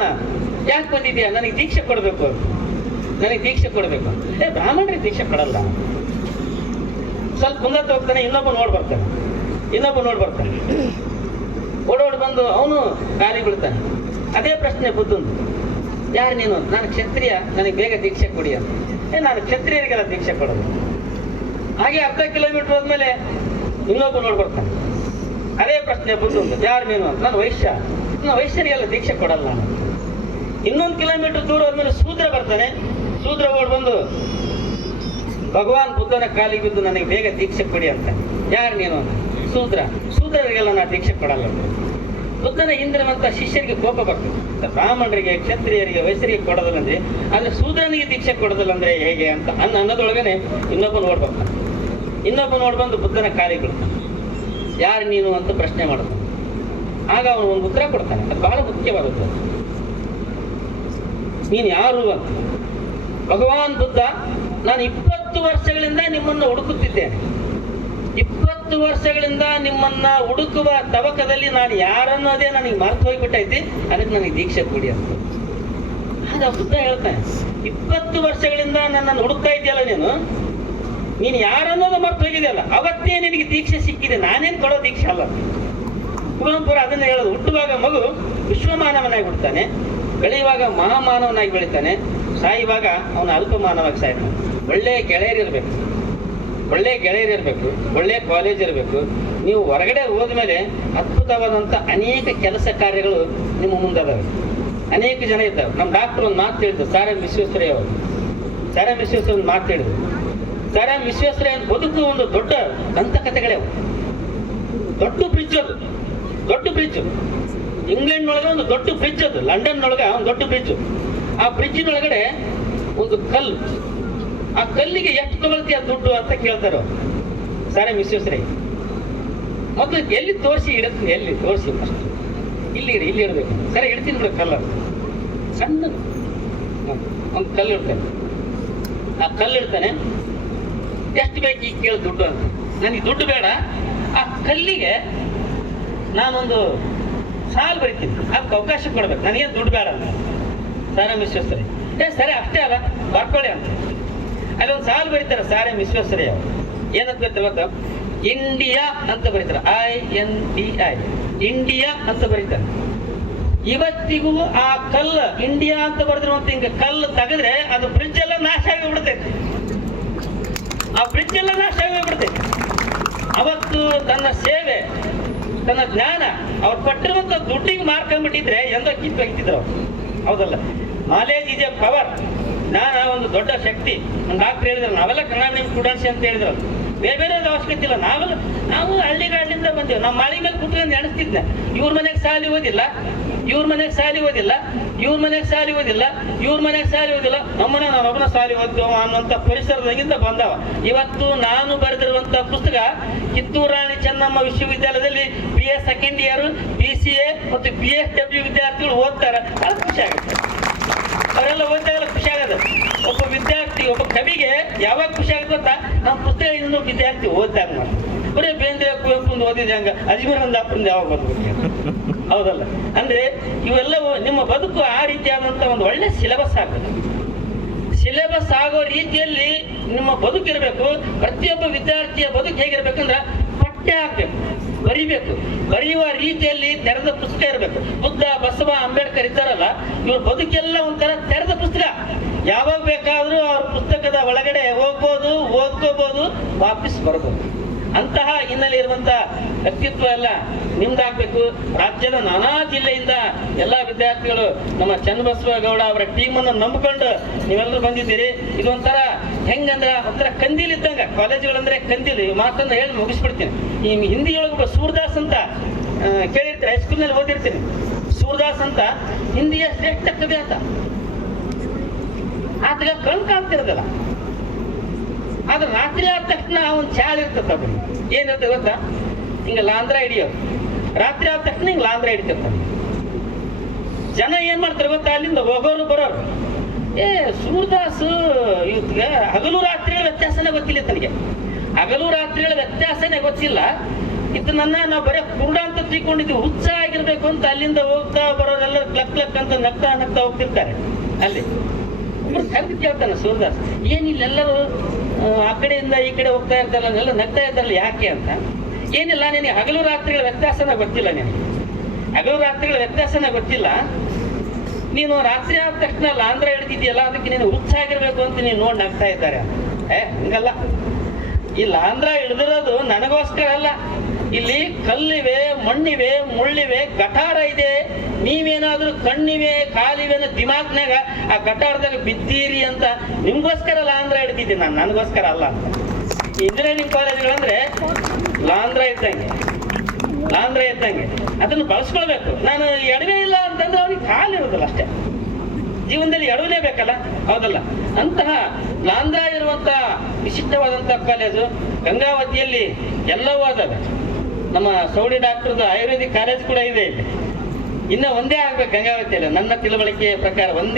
ಬ್ರಾಹ್ಮಣ ಯಾಕೆ ಬಂದಿದ್ಯಾ? ನನಗೆ ದೀಕ್ಷೆ ಕೊಡಬೇಕು, ನನಗೆ ದೀಕ್ಷೆ ಕೊಡಬೇಕು. ಬ್ರಾಹ್ಮಣರಿಗೆ ದೀಕ್ಷೆ ಕೊಡಲ್ಲ. ಸ್ವಲ್ಪ ಮುಂದಕ್ಕೆ ಹೋಗ್ತಾನೆ, ಇನ್ನೊಬ್ಬ ನೋಡಿ ಬರ್ತಾನೆ, ಓಡೋಡಿ ಬಂದು ಅವನು ಕಾಲಿ ಬೀಳ್ತಾನೆ. ಅದೇ ಪ್ರಶ್ನೆ ಬುದ್ಧಂದು, ಯಾರು ನೀನು? ನಾನು ಕ್ಷತ್ರಿಯ, ನನಗೆ ಬೇಗ ದೀಕ್ಷೆ ಕೊಡಿ ಅಂತ. ನಾನು ಕ್ಷತ್ರಿಯರಿಗೆಲ್ಲ ದೀಕ್ಷೆ ಕೊಡೋದು. ಹಾಗೆ ಅರ್ಧ ಕಿಲೋಮೀಟರ್ ಹೋದ್ಮೇಲೆ ಇನ್ನೊಬ್ಬ ನೋಡ್ಬರ್ತಾನೆ. ಅದೇ ಪ್ರಶ್ನೆ ಬುದ್ಧಂದು, ಯಾರು ನೀನು? ನಾನು ವೈಶ್ಯ, ನಾನು ವೈಶ್ಯರಿಗೆಲ್ಲ ದೀಕ್ಷೆ ಕೊಡಲ್ಲ ನಾನು. ಇನ್ನೊಂದು ಕಿಲೋಮೀಟರ್ ದೂರ ಹೋದ್ಮೇಲೆ ಶೂದ್ರ ಬರ್ತಾನೆ. ಶೂದ್ರ ಓಡ್ ಬಂದು ಭಗವಾನ್ ಬುದ್ಧನ ಕಾಲಿಗೆ ಬಿದ್ದು ನನಗೆ ಬೇಗ ದೀಕ್ಷೆ ಕೊಡಿ ಅಂತ. ಯಾರು ನೀನು? ಶೂದ್ರರಿಗೆಲ್ಲ ನಾನು ದೀಕ್ಷೆ ಕೊಡಲ್ಲ. ಬುದ್ಧನ ಹಿಂದಿರುವಂತ ಶಿಷ್ಯರಿಗೆ ಕೋಪ ಬರ್ತದೆ. ಬ್ರಾಹ್ಮಣರಿಗೆ, ಕ್ಷತ್ರಿಯರಿಗೆ, ವೈಶ್ಯರಿಗೆ ಕೊಡೋದಿಲ್ಲ ಅಂದ್ರೆ, ಆದ್ರೆ ಶೂದ್ರನಿಗೆ ದೀಕ್ಷೆ ಕೊಡೋದಿಲ್ಲ ಅಂದ್ರೆ ಹೇಗೆ ಅಂತ ಅನ್ನೋದೊಳಗನೆ ಇನ್ನೊಬ್ಬ ನೋಡ್ಬಂದು ಬುದ್ಧನ ಕಾಲಿಗೆ ಬಿಡ್ತಾನೆ. ಯಾರು ನೀನು ಅಂತ ಪ್ರಶ್ನೆ ಮಾಡ್ತಾನೆ. ಆಗ ಅವನು ಒಂದು ಉತ್ತರ ಕೊಡ್ತಾನೆ, ಅದು ಬಹಳ ಮುಖ್ಯವಾದದ್ದು. ನೀನು ಯಾರು ಅಂತ. ಭಗವಾನ್ ಬುದ್ಧ, ನಾನು 20 ವರ್ಷಗಳಿಂದ ನಿಮ್ಮನ್ನು ಹುಡುಕುತ್ತಿದ್ದೇನೆ. 20 ವರ್ಷಗಳಿಂದ ನಿಮ್ಮನ್ನ ಹುಡುಕುವ ತವಕದಲ್ಲಿ ನಾನು ಯಾರನ್ನೋದೇ ನನಗೆ ಮರ್ತು ಹೋಗ್ಬಿಟ್ಟೈತಿ, ಅದಕ್ಕೆ ನನಗೆ ದೀಕ್ಷೆ ಕೊಡಿ ಅಂತ. ಆಗ ಬುದ್ಧ ಹೇಳ್ತಾನೆ, 20 ವರ್ಷಗಳಿಂದ ನನ್ನನ್ನು ಹುಡುಕ್ತಾ ಇದೆಯಲ್ಲ ನೀನು ಯಾರನ್ನೋದು ಮರ್ತು ಹೋಗಿದೆಯಲ್ಲ, ಅವತ್ತೇ ನಿನಗೆ ದೀಕ್ಷೆ ಸಿಕ್ಕಿದೆ, ನಾನೇನು ಕೊಡೋ ದೀಕ್ಷೆ ಅಲ್ಲ. ಕುವೆಂಪುರ ಅದನ್ನ ಹೇಳೋದು. ಹುಟ್ಟುವಾಗ ಮಗು ವಿಶ್ವಮಾನವನಾಗಿ ಹುಡ್ತಾನೆ, ಬೆಳೆಯುವಾಗ ಮಹಾಮಾನವನಾಗಿ ಬೆಳಿತಾನೆ, ಸಾಯುವಾಗ ಅವನು ಅಲ್ಪಮಾನವಾಗಿ ಸಾಯ್ತಾನೆ. ಒಳ್ಳೆಯ ಗೆಳೆಯರಿರ್ಬೇಕು, ಒಳ್ಳೆಯ ಕಾಲೇಜ್ ಇರಬೇಕು. ನೀವು ಹೊರಗಡೆ ಹೋದ್ಮೇಲೆ ಅದ್ಭುತವಾದಂಥ ಅನೇಕ ಕೆಲಸ ಕಾರ್ಯಗಳು ನಿಮ್ಮ ಮುಂದಾದವೆ. ಅನೇಕ ಜನ ಇದ್ದಾರೆ. ನಮ್ಮ ಡಾಕ್ಟರ್ ಒಂದು ಮಾತು ಹೇಳಿದ್ರು, ಸರ್ ಎಂ ವಿಶ್ವೇಶ್ವರಯ್ಯ ಒಂದು ಮಾತು ಹೇಳಿದ್ರು. ಸರ್ ಎಂ ವಿಶ್ವೇಶ್ವರಯ್ಯ ಬದುಕು ಒಂದು ದೊಡ್ಡ ದಂತಕಥೆಗಳೇ. ದೊಡ್ಡ ಬ್ರಿಡ್ಜ್ ಇಂಗ್ಲೆಂಡ್ನೊಳಗೆ ಒಂದು ದೊಡ್ಡ ಬ್ರಿಡ್ಜ್, ಅದು ಲಂಡನ್ನೊಳಗೆ ಒಂದು ದೊಡ್ಡ ಬ್ರಿಡ್ಜ್. ಆ ಬ್ರಿಡ್ಜಿನೊಳಗಡೆ ಒಂದು ಕಲ್ಲು, ಆ ಕಲ್ಲಿಗೆ ಎಷ್ಟು ತಗೊಳ್ತೀಯ ದುಡ್ಡು ಅಂತ ಕೇಳ್ತಾರ ಸರ್ ಎಂ ವಿಶ್ವೇಶ್ವರಯ್ಯ. ಮೊದಲು ಎಲ್ಲಿ ತೋರಿಸಿ ಫಸ್ಟ್ ಇಲ್ಲಿ ಇಡಬೇಕು. ಸರಿ ಇಡ್ತೀನಿ ಬಿಡ ಕಲ್ಲ, ಸಣ್ಣ ಒಂದು ಕಲ್ಲು ಇಡ್ತಾನೆ. ಆ ಕಲ್ಲು ಇಡ್ತಾನೆ, ಎಷ್ಟು ಬೇಕು ಈಗ ಕೇಳಿ ದುಡ್ಡು ಅಂತ. ನನಗೆ ದುಡ್ಡು ಬೇಡ, ಆ ಕಲ್ಲಿಗೆ ನಾನೊಂದು ಸಾಲು ಬರಿತೀನಿ, ಅದಕ್ಕೆ ಅವಕಾಶ ಕೊಡ್ಬೇಕು, ನನಗೇನು ದುಡ್ಡು ಬೇಡ ಅಂತ ಸರ್ ಎಂ ವಿಶ್ವೇಶ್ವರಯ್ಯ. ಸರಿ ಅಷ್ಟೇ ಅಲ್ಲ, ಬರ್ಕೊಳ್ಳಿ ಅಂತ. ಅಲ್ಲಿ ಒಂದು ಸಾಲು ಬರೀತಾರೆ ಸರ್ ಎಂ ವಿಶ್ವೇಶ್ವರಯ್ಯ. ಏನಂತ ಗೊತ್ತಾ? ಇಂಡಿಯಾ ಅಂತ ಬರೀತಾರೆ, INDI, ಇಂಡಿಯಾ ಅಂತ ಬರೀತಾರೆ. ಇವತ್ತಿಗೂ ಆ ಕಲ್ಲು ಇಂಡಿಯಾ ಅಂತ ಬರೆದಿರುವಂತ ಹಿಂಗ ಕಲ್ಲು ತೆಗೆದ್ರೆ ಅದು ಬ್ರಿಡ್ಜ್ ಎಲ್ಲ ನಾಶ ಆಗಿಬಿಡ್ತೈತಿ. ಅವತ್ತು ತನ್ನ ಸೇವೆ, ತನ್ನ ಜ್ಞಾನ, ಅವ್ರು ಕೊಟ್ಟಿರುವಂತ ದುಡ್ಡಿಗೆ ಮಾರ್ಕೊಂಡ್ಬಿಟ್ಟಿದ್ರೆ ಎಂದೋ ಕಿತ್ತು ಹೋಗ್ತಿದ್ರು. ಹೌದಲ್ಲ? ನಾಲೆಜ್ ಇದೆ ಪವರ್. ಜ್ಞಾನ ಒಂದು ದೊಡ್ಡ ಶಕ್ತಿ. ನಮ್ಮ ಡಾಕ್ಟರ್ ಹೇಳಿದ್ರು, ನಾವೆಲ್ಲ ಕನ್ನಡ ಮೀಡಿಯಂ ಸ್ಟೂಡೆಂಟ್ಸ್ ಅಂತ ಹೇಳಿದ್ರು. ಬೇರೆ ಅವಶ್ಯಕತೆ ಇಲ್ಲ. ನಾವು ಹಳ್ಳಿಗಳಿಂದ ಬಂದೇವು. ನಾವು ಮಾಳಿ ಮೇಲೆ ಕುತ್ಕೊಂಡು ಎಣಿಸ್ತಿದ್ದೆ, ಇವ್ರ ಮನೆಗೆ ಸಾಲಿ ಓದಿಲ್ಲ, ನಮ್ಮನೆ ನಾನೊಬ್ಬನ ಸಾಲಿ ಓದ್ತೇವ ಅನ್ನೋಂಥ ಪರಿಸರದಾಗಿಂದ ಬಂದವ. ಇವತ್ತು ನಾನು ಬರೆದಿರುವಂತ ಪುಸ್ತಕ ಕಿತ್ತೂರು ರಾಣಿ ಚೆನ್ನಮ್ಮ ವಿಶ್ವವಿದ್ಯಾಲಯದಲ್ಲಿ BA ಸೆಕೆಂಡ್ ಇಯರ್, BCA ಮತ್ತು BSW ವಿದ್ಯಾರ್ಥಿಗಳು ಓದ್ತಾರೆ. ಅದು ಖುಷಿ ಆಗುತ್ತೆ. ಅವರೆಲ್ಲ ಓದಿದಾಗೆಲ್ಲ ಖುಷಿ ಆಗೋದು. ಒಬ್ಬ ವಿದ್ಯಾರ್ಥಿ, ಒಬ್ಬ ಕವಿಗೆ ಯಾವಾಗ ಖುಷಿ ಆಗುತ್ತೆ ಗೊತ್ತಾ? ನಮ್ಮ ಪುಸ್ತಕ ಇನ್ನೊಬ್ಬ ವಿದ್ಯಾರ್ಥಿ ಓದಿದಾಗ ಮಾಡಿ. ಬರೀ ಬೇಂದ್ರೆ, ಕುವೆಂಪು ಓದಿದ ಹಂಗ ಅಜ್ಮೀರ್ ಅಪ್ಪಂದು ಯಾವಾಗ ಬಂದ್ಬಿಟ್ಟು. ಹೌದಲ್ಲ? ಅಂದ್ರೆ ಇವೆಲ್ಲವೂ ನಿಮ್ಮ ಬದುಕು ಆ ರೀತಿಯಾದಂತ ಒಂದು ಒಳ್ಳೆ ಸಿಲೆಬಸ್ ಆಗುತ್ತೆ. ಸಿಲೆಬಸ್ ಆಗೋ ರೀತಿಯಲ್ಲಿ ನಿಮ್ಮ ಬದುಕಿರಬೇಕು. ಪ್ರತಿಯೊಬ್ಬ ವಿದ್ಯಾರ್ಥಿಯ ಬದುಕು ಹೇಗಿರ್ಬೇಕಂದ್ರೆ ಪಠ್ಯ ಆಗ್ಬೇಕು, ಬರೆಯುವ ರೀತಿಯಲ್ಲಿ ತೆರೆದ ಪುಸ್ತಕ ಇರಬೇಕು. ಬುದ್ಧ, ಬಸವ, ಅಂಬೇಡ್ಕರ್ ಇದ್ದಾರಲ್ಲ, ಇವ್ರ ಬದುಕೆಲ್ಲ ಒಂಥರ ತೆರೆದ ಪುಸ್ತಕ. ಯಾವಾಗ ಬೇಕಾದ್ರೂ ಅವ್ರ ಪುಸ್ತಕದ ಒಳಗಡೆ ಹೋಗ್ಬೋದು, ಓದ್ಕೋಬಹುದು, ವಾಪಸ್ ಬರ್ಬೋದು. ಅಂತಹ ಹಿನ್ನೆಲೆ ಇರುವಂತ ವ್ಯಕ್ತಿತ್ವ ಎಲ್ಲ ನಿಮ್ದಾಗ್ಬೇಕು. ರಾಜ್ಯದ ನಾನಾ ಜಿಲ್ಲೆಯಿಂದ ಎಲ್ಲ ವಿದ್ಯಾರ್ಥಿಗಳು ನಮ್ಮ ಚನ್ನಬಸವೇಗೌಡ ಅವರ ಟೀಮನ್ನು ನಂಬಿಕೊಂಡು ನೀವೆಲ್ಲರೂ ಬಂದಿದ್ದೀರಿ. ಇದೊಂಥರ ಹೆಂಗಂದ್ರೆ ಒಂಥರ ಕಂದೀಲ್ ಇದ್ದಂಗ. ಕಾಲೇಜುಗಳಂದ್ರೆ ಕಂದೀಲ್. ಈ ಮಾತನ್ನು ಹೇಳಿ ಮುಗಿಸ್ಬಿಡ್ತೀನಿ. ಈ ಹಿಂದಿಯೊಳಗೊಬ್ಬ ಸೂರ್ದಾಸ್ ಅಂತ ಕೇಳಿರ್ತೀರಿ, ಹೈಸ್ಕೂಲ್ನಲ್ಲಿ ಓದಿರ್ತೀನಿ. ಸೂರ್ದಾಸ್ ಅಂತ ಹಿಂದಿಯ ಶ್ರೇಷ್ಠ ಕವಿ ಅಂತ. ಆತಗ ಕಣ್ ಕಾಣ್ತಿರೋದಲ್ಲ, ಆದ್ರೆ ರಾತ್ರಿ ಆದ ತಕ್ಷಣ ಒಂದು ಚಾಳ ಇರ್ತದ. ಏನಿರ್ತದೆ ಗೊತ್ತಾ? ಹಿಂಗ ಲಾಂದ್ರ ಹಿಡಿಯೋದು. ರಾತ್ರಿ ಆದ ತಕ್ಷಣ ಹಿಂಗ ಲಾಂದ್ರ ಹಿಡಿತಿರ್ತಾನೆ. ಜನ ಏನ್ ಮಾಡ್ತಾರೆ ಗೊತ್ತಾ? ಅಲ್ಲಿಂದ ಹೋಗೋರು ಬರೋರು, ಸೂರ್ದಾಸ್ ಇವತ್ತಿಗೆ ಹಗಲು ರಾತ್ರಿಗಳ ವ್ಯತ್ಯಾಸನೇ ಗೊತ್ತಿಲ್ಲ. ತನಗೆ ಹಗಲು ರಾತ್ರಿಗಳ ವ್ಯತ್ಯಾಸನೇ ಗೊತ್ತಿಲ್ಲ. ಇದನ್ನ ನಾವು ಬರೀ ಕುರುಡ ಅಂತ ತಿಳ್ಕೊಂಡಿದ್ವಿ, ಹುಚ್ಚ ಆಗಿರ್ಬೇಕು ಅಂತ ಅಲ್ಲಿಂದ ಹೋಗ್ತಾ ಬರೋರೆಲ್ಲ ಕ್ಲಕ್ ಕ್ಲಕ್ ಅಂತ ನಗ್ತಾ ನಗ್ತಾ ಹೋಗ್ತಿರ್ತಾರೆ. ಅಲ್ಲಿ ಒಬ್ರು ಕರೆದು ಕೇಳ್ತಾನೆ ಸೂರ್ಯದಾಸ್, ಏನಿಲ್ಲೆಲ್ಲರೂ ಆ ಕಡೆಯಿಂದ ಈ ಕಡೆ ಹೋಗ್ತಾ ಇರ್ತಾರಲ್ಲ, ಎಲ್ಲ ನಗ್ತಾ ಇರ್ತಾರಲ್ಲ ಯಾಕೆ ಅಂತ. ಏನಿಲ್ಲ, ನಿನಗೆ ಹಗಲು ರಾತ್ರಿಗಳ ವ್ಯತ್ಯಾಸನ ಗೊತ್ತಿಲ್ಲ, ನಿನಗೆ ಹಗಲು ರಾತ್ರಿಗಳ ವ್ಯತ್ಯಾಸನ ಗೊತ್ತಿಲ್ಲ. ನೀನು ರಾತ್ರಿ ಆದ ತಕ್ಷಣ ಲಾಂದ್ರ ಹಿಡಿದಿದ್ಯಲ್ಲ, ಅದಕ್ಕೆ ನೀನು ಹುಚ್ಚಾಗಿರ್ಬೇಕು ಅಂತ ನೀನು ನೋಡಿ ನಗ್ತಾ ಇದ್ದಾರೆ. ಹಂಗಲ್ಲ, ಈ ಲಾಂದ್ರ ಹಿಡಿದಿರೋದು ನನಗೋಸ್ಕರ ಅಲ್ಲ. ಇಲ್ಲಿ ಕಲ್ಲಿವೆ, ಮಣ್ಣಿವೆ, ಮುಳ್ಳಿವೆ, ಗಟಾರ ಇದೆ. ನೀವೇನಾದ್ರೂ ಕಣ್ಣಿವೆ, ಕಾಲಿವೆ ಅನ್ನೋ ದಿಮಾಗ್ನಾಗ ಆ ಗಟಾರದಾಗ ಬಿದ್ದೀರಿ ಅಂತ ನಿಮ್ಗೋಸ್ಕರ ಲಾಂದ್ರ ಹಿಡ್ತಿದ್ದೀನಿ ನಾನು, ನನಗೋಸ್ಕರ ಅಲ್ಲ ಅಂತ. ಇಂಜಿನಿಯರಿಂಗ್ ಕಾಲೇಜುಗಳಂದ್ರೆ ಲಾಂದ್ರ ಇದ್ದಂಗೆ, ಲಾಂದ್ರ ಇದ್ದಂಗೆ, ಅದನ್ನು ಬಳಸ್ಕೊಳ್ಬೇಕು. ನಾನು ಎಡವೆ ಇಲ್ಲ ಅಂತಂದ್ರೆ ಅವ್ನಿಗೆ ಕಾಲಿರೋದಿಲ್ಲ ಅಷ್ಟೇ. ಜೀವನದಲ್ಲಿ ಎಡವಲೇಬೇಕಲ್ಲ, ಹೌದಲ್ಲ? ಅಂತಹ ಲಾಂದ್ರ ಇರುವಂತಹ ವಿಶಿಷ್ಟವಾದಂತಹ ಕಾಲೇಜು ಗಂಗಾವತಿಯಲ್ಲಿ ಎಲ್ಲವೂ ಅದಾವೆ. ನಮ್ಮ ಸೌಡಿ ಡಾಕ್ಟರ್ದು ಆಯುರ್ವೇದಿಕ್ ಕಾಲೇಜ್ ಕೂಡ ಇದೆ ಇಲ್ಲಿ. ಇನ್ನ ಒಂದೇ ಆಗ್ಬೇಕು ಗಂಗಾವತಿಯಲ್ಲಿ, ನನ್ನ ತಿಳುವಳಿಕೆಯ ಪ್ರಕಾರ ಒಂದೇ